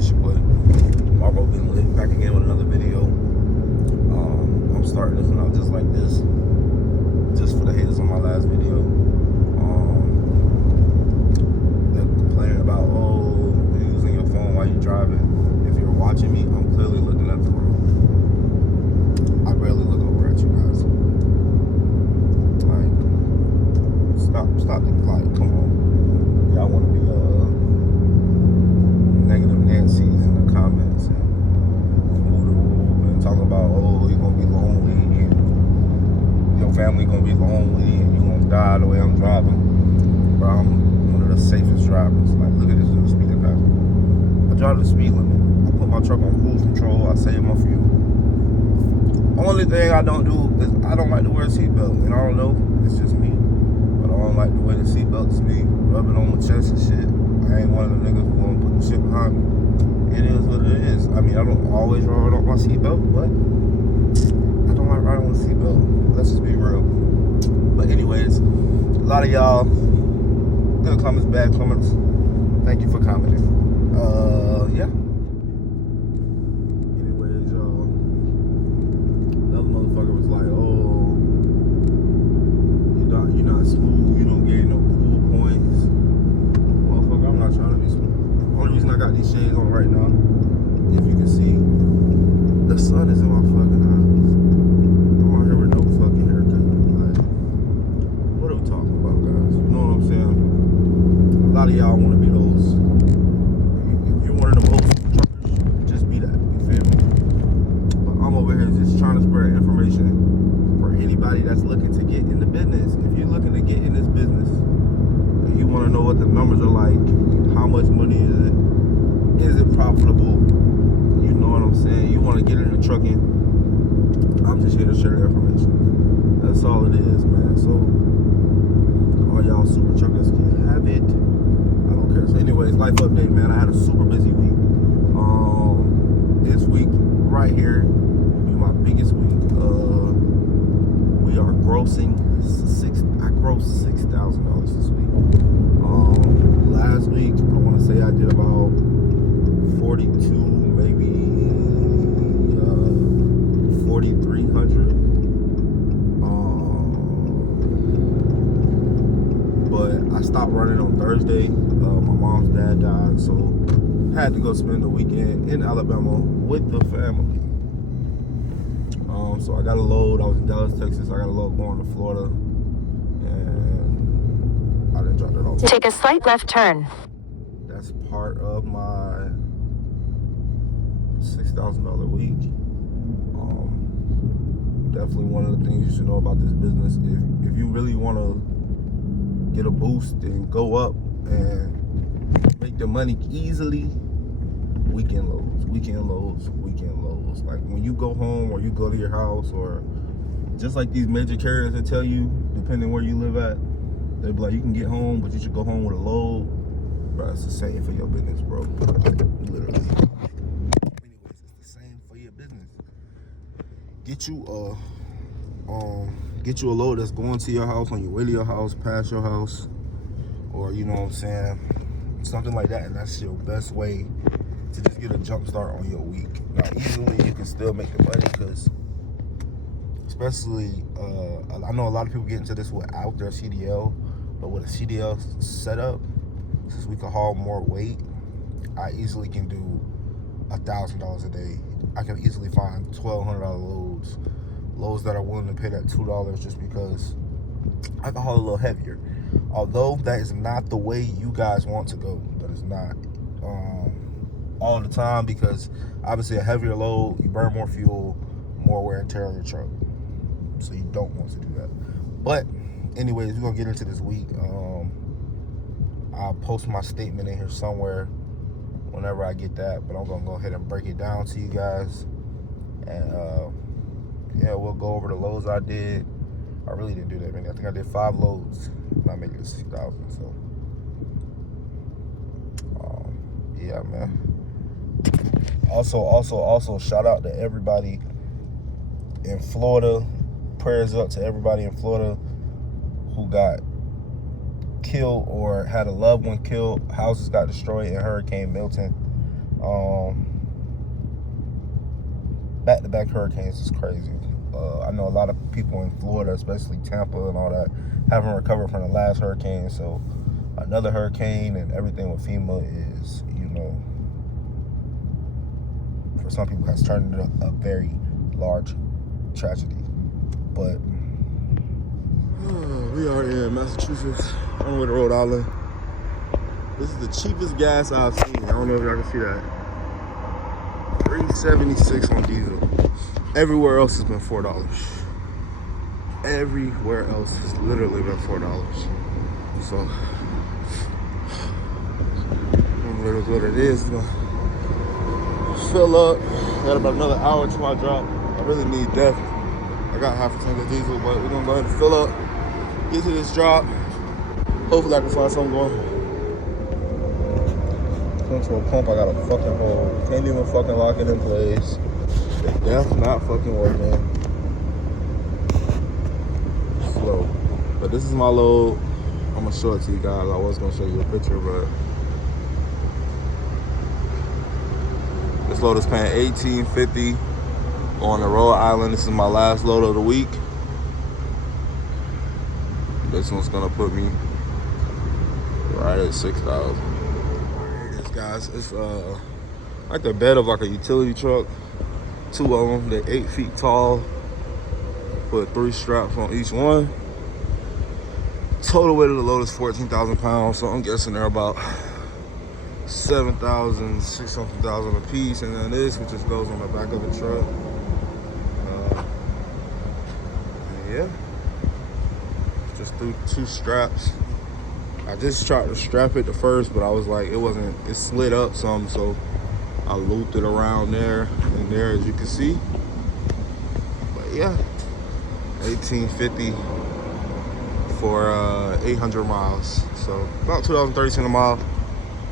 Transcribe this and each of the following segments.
It's your boy Marco been lit back again with another video. I'm starting this one out just like this, just for the haters on my last video. They're complaining about, oh, you're using your phone while you're driving. If you're watching me, I'm clearly looking at the road. I barely look over at you guys. Like, stop the clock. Come on. Y'all want to be negative Nancy's in the comments and move the room and talk about, oh, you're gonna be lonely and your family gonna be lonely and you gonna die the way I'm driving. But I'm one of the safest drivers. Like, look at this little speeding pattern. I drive the speed limit. I put my truck on cruise control. I save my fuel. Only thing I don't do is I don't like to wear a seatbelt, and I don't know, it's just me. But I don't like the way the seatbelt to me, rubbing on my chest and shit. I ain't one of the niggas who gonna put the shit behind me. It is what it is. I mean, I don't always ride off my seatbelt, but I don't like riding with a seatbelt. Let's just be real. But anyways, a lot of y'all, good comments, bad comments. Thank you for commenting. Yeah. Anyways, y'all, another motherfucker was like, oh, you're not smooth, you don't get no cool points. Motherfucker, I'm not trying to be smooth. The only reason I got these shades on right now, if you can see, the sun is in my fucking eyes. I'm out here with no fucking haircut. Like, what are we talking about, guys? You know what I'm saying? A lot of y'all want to be those. If you're one of them old truckers, just be that. You feel me? But I'm over here just trying to spread information for anybody that's looking to get in the business. If you're looking to get in this business and you want to know what the numbers are like, how much money is it? Is it profitable? You know what I'm saying? You want to get into trucking? I'm just here to share the information. That's all it is, man. So all y'all super truckers can have it. I don't care. So anyways, life update, man. I had a super busy week. This week right here will be my biggest week. We are grossing I grossed $6,000 this week. Last week, I want to say I did about 42, maybe 4,300. But I stopped running on Thursday. My mom's dad died, so had to go spend the weekend in Alabama with the family. So I got a load. I was in Dallas, Texas. I got a load going to Florida, and I didn't drop it off. Take a slight left turn. That's part of my $6,000 week. Definitely one of the things you should know about this business. If you really want to get a boost and go up and make the money easily, weekend loads. Like when you go home or you go to your house, or just like these major carriers that tell you, depending where you live at, they'll be like, you can get home, but you should go home with a load. Bro, it's the same for your business, bro. Literally. Anyways, it's the same for your business. Get you a load that's going to your house, on your way to your house, past your house, or you know what I'm saying, something like that, and that's your best way to just get a jump start on your week. Now, easily you can still make the money, because especially I know a lot of people get into this without their CDL, but with a CDL setup, since we can haul more weight, I easily can do $1,000 a day. I can easily find $1,200 loads that are willing to pay that $2 just because I can haul a little heavier. Although that is not the way you guys want to go, but it's not all the time, because obviously a heavier load, you burn more fuel, more wear and tear on your truck. So you don't want to do that. But anyways, we're gonna get into this week. I'll post my statement in here somewhere whenever I get that, but I'm gonna go ahead and break it down to you guys. And yeah, we'll go over the loads I did. I really didn't do that many. I think I did 5 loads and I made it 6,000. So yeah, man. Also shout out to everybody in Florida. Prayers up to everybody in Florida who got killed or had a loved one killed. Houses got destroyed in Hurricane Milton. Back-to-back hurricanes is crazy. I know a lot of people in Florida, especially Tampa and all that, haven't recovered from the last hurricane. So another hurricane and everything with FEMA is, you know, for some people has turned into a very large tragedy. But we are in Massachusetts, on the way to Rhode Island. This is the cheapest gas I've seen. I don't know if y'all can see that. $3.76 on diesel. Everywhere else has been $4. Everywhere else has literally been $4. So it is what it is. It's gonna fill up. Got about another hour to my drop. I really need depth. I got half a tank of diesel, but we're gonna go ahead and fill up, get to this drop. Hopefully I can find something going. Come to a pump, I got a fucking hole. Can't even fucking lock it in place. The depth not fucking working. Slow. But this is my load. I'm gonna show it to you guys. I was gonna show you a picture, but this load is paying $18.50 on the Rhode Island. This is my last load of the week. This one's gonna put me right at 6,000. Here it is, guys. It's like the bed of like a utility truck. Two of them. They're 8 feet tall. Put 3 straps on each one. Total weight of the load is 14,000 pounds. So I'm guessing they're about 7,000, 600,000 a piece. And then this, which just goes on the back of the truck. Yeah. Just threw 2 straps. I just tried to strap it the first, but I was like, it slid up some, so I looped it around there and there, as you can see. But yeah, $18.50 for 800 miles. So about $2.30 a mile.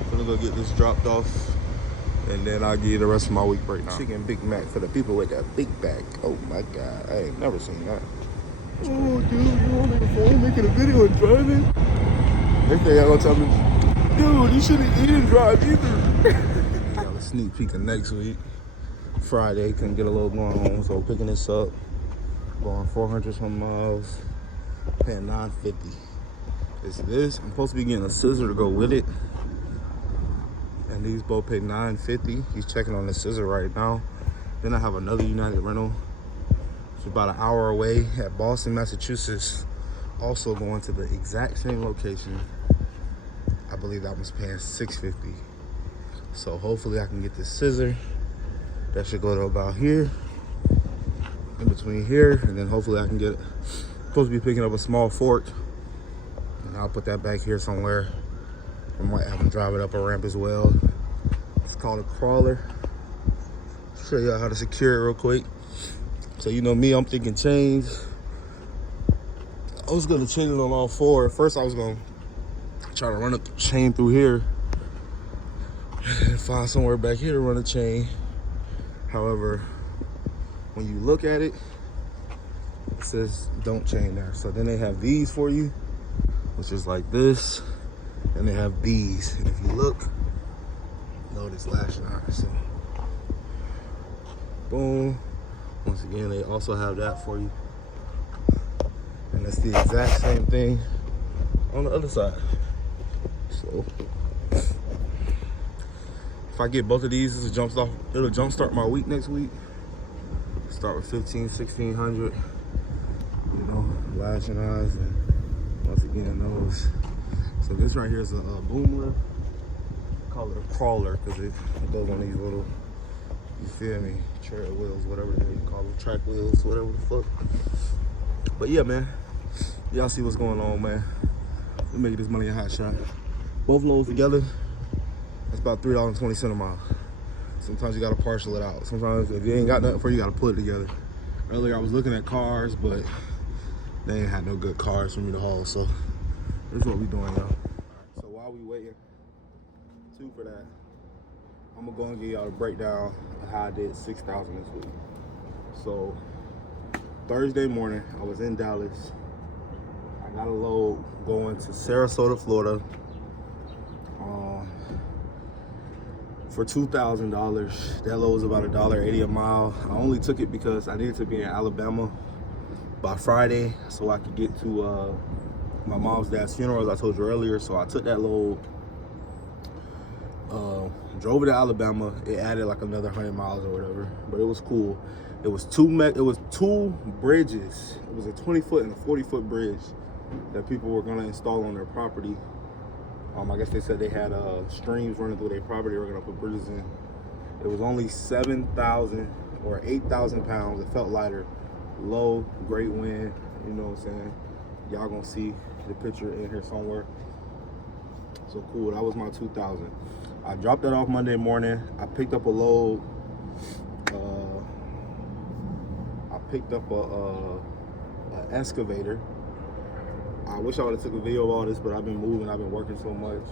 I'm gonna go get this dropped off, and then I'll give you the rest of my week breakdown. Chicken Big Mac for the people with that big back. Oh my God, I ain't never seen that. Oh, dude, you on the phone making a video and driving? Next thing y'all gonna tell me, dude, you shouldn't eat and drive either. Got a sneak peek of next week. Friday, couldn't get a load going on, so picking this up, going 400 some miles, paying $9.50. It's this. I'm supposed to be getting a scissor to go with it, and these both pay $9.50. He's checking on the scissor right now. Then I have another United rental. It's about an hour away at Boston, Massachusetts. Also going to the exact same location. I believe that one's paying $6.50. So hopefully I can get this scissor. That should go to about here, in between here, and then hopefully I can get, supposed to be picking up a small fork, and I'll put that back here somewhere. I might have them drive it up a ramp as well. It's called a crawler. Show you how to secure it real quick. So you know me, I'm thinking chains. I was gonna chain it on all 4. First I was gonna try to run a chain through here and find somewhere back here to run a chain. However, when you look at it, it says don't chain there. So then they have these for you, which is like this, and they have these. And if you look, notice lashing iron. So boom. Once again, they also have that for you. And it's the exact same thing on the other side. So if I get both of these as a jump start, it'll jump start my week next week. Start with 1,500, 1,600, you know, lashing eyes, and once again those. So this right here is a boom lift. Call it a crawler because it goes on these little, you feel me, trail wheels, whatever the hell you call them, track wheels, whatever the fuck. But yeah, man, y'all see what's going on, man. We're making this money a Hotshot. Both loads together, that's about $3.20 a mile. Sometimes you gotta partial it out. Sometimes if you ain't got nothing for you, gotta put it together. Earlier I was looking at cars, but they ain't had no good cars for me to haul, so this is what we doing, y'all. So while we waiting, for that, I'm gonna go and give y'all a breakdown of how I did 6,000 this week. So Thursday morning, I was in Dallas. I got a load going to Sarasota, Florida. for $2,000. That load was about $1.80 a mile. I only took it because I needed to be in Alabama by Friday so I could get to my mom's dad's funeral, as I told you earlier. So I took that load, drove it to Alabama. It added like another 100 miles or whatever, but it was cool. It was two bridges. It was a 20-foot and a 40-foot bridge that people were gonna install on their property. I guess they said they had streams running through their property. They were gonna put bridges in. It was only 7,000 or 8,000 pounds. It felt lighter. Low, great wind. You know what I'm saying? Y'all gonna see the picture in here somewhere. So cool. That was my 2,000. I dropped that off Monday morning. I picked up a load. I picked up a excavator. I wish I would have took a video of all this, but I've been moving. I've been working so much.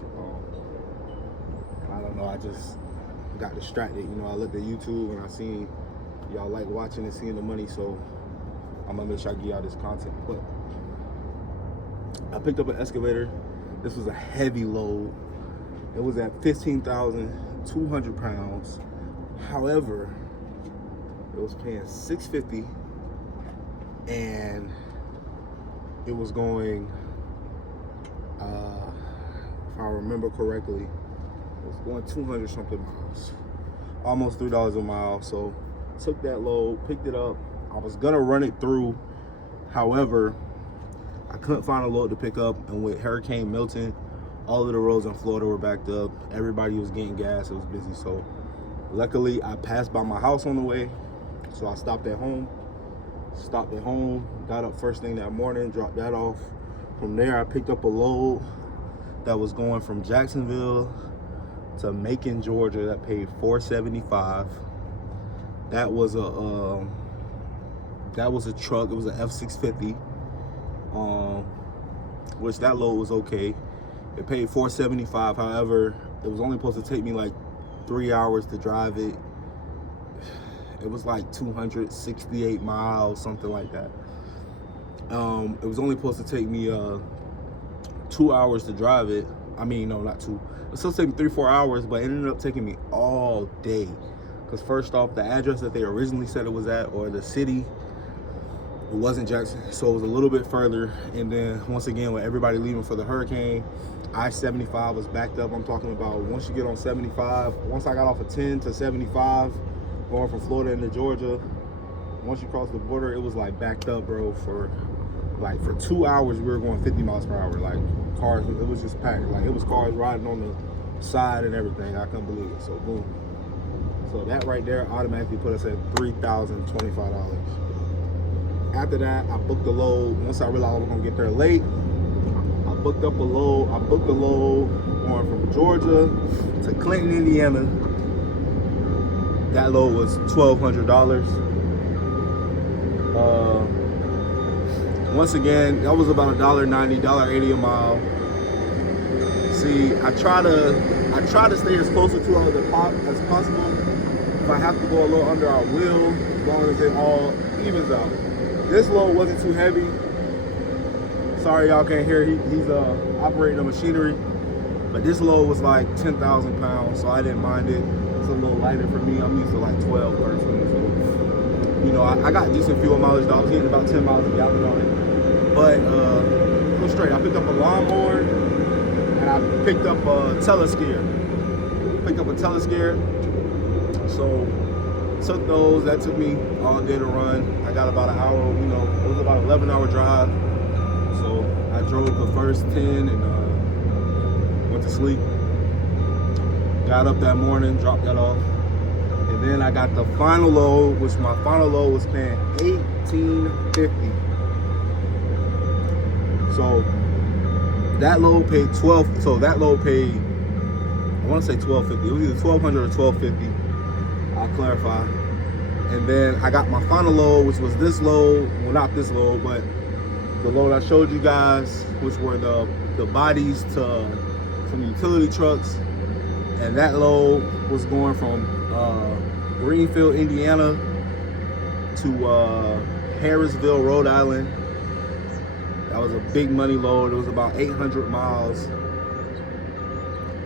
I don't know. I just got distracted. You know, I looked at YouTube and I seen y'all like watching and seeing the money, so I'm gonna make sure I give y'all this content. But I picked up an excavator. This was a heavy load. It was at 15,200 pounds. However, it was paying $650, and it was going, if I remember correctly, it was going 200 something miles, almost $3 a mile. So took that load, picked it up. I was gonna run it through. However, I couldn't find a load to pick up, and with Hurricane Milton, all of the roads in Florida were backed up. Everybody was getting gas. It was busy. So luckily, I passed by my house on the way, so I stopped at home. Got up first thing that morning, dropped that off. From there, I picked up a load that was going from Jacksonville to Macon, Georgia, that paid $475. That was a truck. It was an F650, which that load was okay. It paid $475. However, it was only supposed to take me like 3 hours to drive it. It was like 268 miles, something like that. It was only supposed to take me 2 hours to drive it. I mean, no, not 2. It was supposed to take me 3-4 hours, but it ended up taking me all day. Because first off, the address that they originally said it was at, or the city, it wasn't Jackson, so it was a little bit further. And then once again, with everybody leaving for the hurricane, I-75 was backed up. I'm talking about once you get on 75, once I got off of 10 to 75, going from Florida into Georgia, once you cross the border, it was like backed up, bro. For 2 hours, we were going 50 miles per hour. Like cars, it was just packed. Like it was cars riding on the side and everything. I couldn't believe it. So boom. So that right there automatically put us at $3,025. After that, I booked the load. Once I realized I was gonna get there late, I booked the load going from Georgia to Clinton, Indiana. That load was $1,200. Once again, that was about $1.90, $1.80 a mile. See, I try to stay as close to $2 as possible. If I have to go a little under, I will, as long as it all evens out. This load wasn't too heavy. Sorry y'all can't hear. He's operating the machinery. But this load was like 10,000 pounds, so I didn't mind it. It's a little lighter for me. I'm used to like 12, 13. So, you know, I got decent fuel mileage, though. I was getting about 10 miles a gallon on it. But it was straight. I picked up a lawnmower and I picked up a telescare. So took those. That took me all day to run. I got about an hour, you know, it was about an 11-hour drive. So I drove the first 10 and went to sleep. Got up that morning, dropped that off. And then I got the final load, which my final load was paying $1,850. So that load paid I want to say $1,250. It was either $1,200 or $1,250. I'll clarify. And then I got my final load, which was this load. Well, not this load, but the load I showed you guys, which were the bodies to some utility trucks. And that load was going from Greenfield, Indiana to Harrisville, Rhode Island. That was a big money load. It was about 800 miles.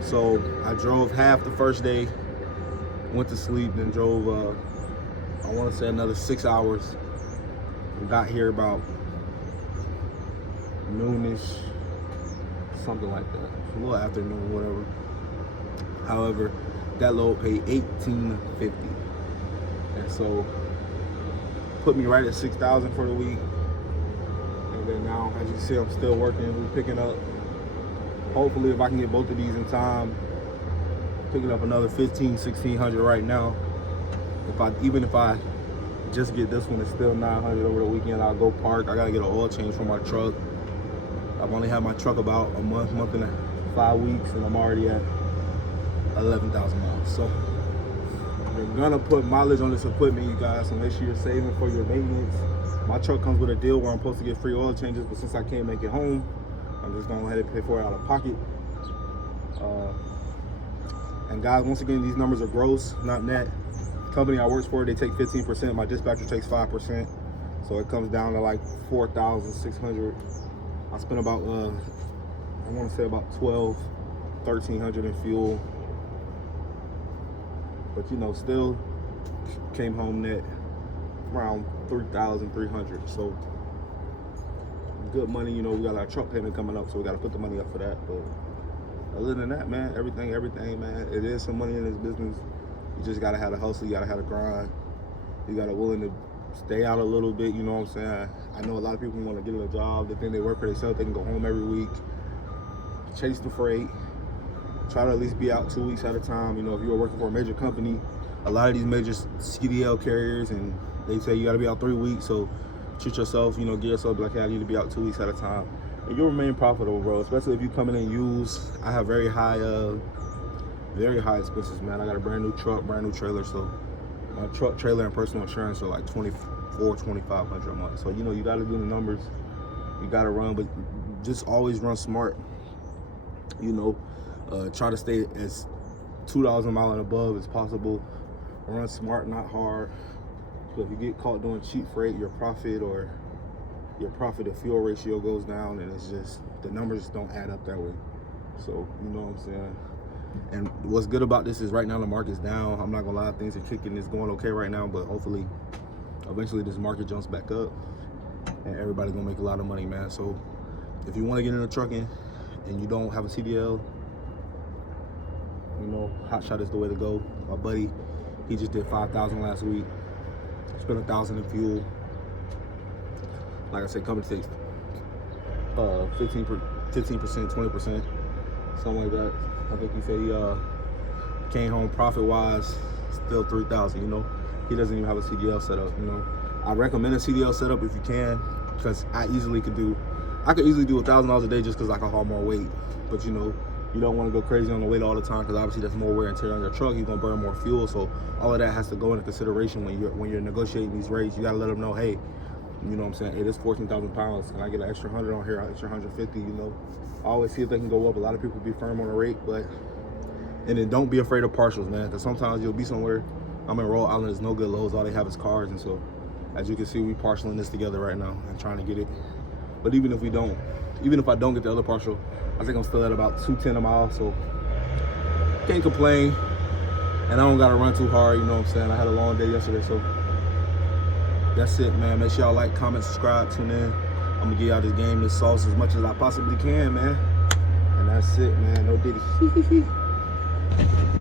So I drove half the first day, went to sleep, then drove, I want to say another 6 hours. Got here about noonish, something like that, a little afternoon, whatever. However, that load paid $18.50, and so put me right at 6,000 for the week. And then now, as you see, I'm still working. We're picking up. Hopefully, if I can get both of these in time, picking up another 1,500-1,600 right now. Even if I just get this one, it's still 900 over the weekend. I'll go park. I gotta get an oil change for my truck. I've only had my truck about a month and 5 weeks, and I'm already at 11,000 miles. So you're gonna put mileage on this equipment, you guys, so make sure you're saving for your maintenance. My truck comes with a deal where I'm supposed to get free oil changes, but since I can't make it home, I'm just gonna let it pay for it out of pocket. And guys, once again, these numbers are gross, not net. The company I work for, they take 15%. My dispatcher takes 5%. So it comes down to like 4,600. I spent about, I want to say about 1,300 in fuel. But you know, still came home net around 3,300. So good money. You know, we got our truck payment coming up, so we got to put the money up for that. But other than that, man, everything, man, it is some money in this business. You just gotta have a hustle, you gotta have a grind. You gotta willing to stay out a little bit, you know what I'm saying? I know a lot of people want to get a job, they think they work for themselves, they can go home every week, chase the freight, try to at least be out 2 weeks at a time. You know, if you're working for a major company, a lot of these major CDL carriers, and they say you gotta be out 3 weeks, so treat yourself, you know, get yourself like, hey, I need to be out 2 weeks at a time. And you'll remain profitable, bro, especially if you come in and use. I have very high expenses, man. I got a brand new truck, brand new trailer, so my truck, trailer, and personal insurance are like $2,500 a month. So, you know, you got to do the numbers. You got to run, but just always run smart. You know, try to stay as $2 a mile and above as possible. Run smart, not hard. So if you get caught doing cheap freight, your profit to fuel ratio goes down, and it's just, the numbers don't add up that way. So, you know what I'm saying? And what's good about this is right now the market's down. I'm not gonna lie, things are kicking, it's going okay right now, but hopefully eventually this market jumps back up and everybody's gonna make a lot of money, man. So if you want to get into trucking and you don't have a CDL, you know, Hotshot is the way to go. My buddy, he just did 5,000 last week, spent 1,000 in fuel. Like I said, company takes 15%, 20%, something like that. I think he said he came home profit-wise still 3,000. You know, he doesn't even have a CDL set up. You know, I recommend a CDL setup if you can, because I could easily do $1,000 a day just because I can haul more weight. But you know, you don't want to go crazy on the weight all the time, because obviously that's more wear and tear on your truck. You're gonna burn more fuel, so all of that has to go into consideration when you're negotiating these rates. You gotta let them know, hey, you know what I'm saying? Hey, this 14,000 pounds. Can I get an extra 100 on here, an extra 150? You know, I always see if they can go up. A lot of people be firm on the rate, and then don't be afraid of partials, man. Because sometimes you'll be somewhere. I'm in Rhode Island. There's no good loads. All they have is cars, and so as you can see, we partialing this together right now and trying to get it. But even if I don't get the other partial, I think I'm still at about 210 a mile, so can't complain. And I don't gotta run too hard. You know what I'm saying? I had a long day yesterday, so. That's it, man. Make sure y'all like, comment, subscribe, tune in. I'm gonna give y'all this game, this sauce as much as I possibly can, man. And that's it, man. No diddy.